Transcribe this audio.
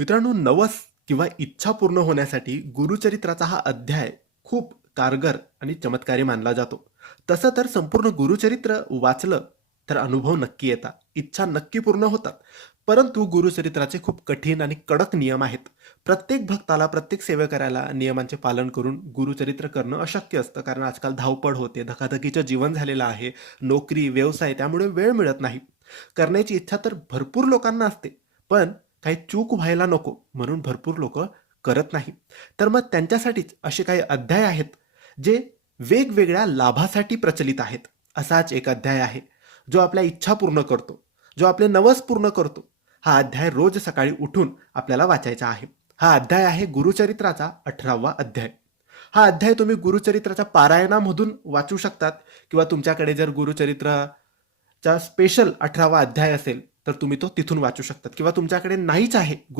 मित्रांनो नवस किंवा इच्छा पूर्ण होण्यासाठी गुरुचरित्राचा हा अध्याय खूप कारगर आणि चमत्कारी मानला जातो. तसं तर संपूर्ण गुरुचरित्र वाचलं तर अनुभव नक्की येतात इच्छा नक्की पूर्ण होतात. परंतु गुरुचरित्राचे खूप कठीण आणि कडक नियम आहेत. प्रत्येक भक्ताला प्रत्येक सेवेकऱ्याला नियमांचे पालन करून गुरुचरित्र करणं अशक्य असतं. कारण आजकाल धावपळ होते धकाधकीचं जीवन झालेलं आहे नोकरी व्यवसाय त्यामुळे वेळ मिळत नाही. करण्याची इच्छा तर भरपूर लोकांना असते. पण काही चूक व्हायला नको म्हणून भरपूर लोक करत नाही. तर मग त्यांच्यासाठीच असे काही अध्याय आहेत जे वेगवेगळ्या लाभासाठी प्रचलित आहेत. असाच एक अध्याय आहे जो आपल्या इच्छा पूर्ण करतो जो आपले नवस पूर्ण करतो. हा अध्याय रोज सकाळी उठून आपल्याला वाचायचा आहे. हा अध्याय आहे गुरुचरित्राचा अठरावा अध्याय. हा अध्याय तुम्ही गुरुचरित्राच्या पारायणामधून वाचू शकतात किंवा तुमच्याकडे जर गुरुचरित्राचा स्पेशल अठरावा अध्याय असेल तर तुम्ही तो तिथून वाचू शकतात. किंवा तुमच्याकडे नाहीच आहे गुरु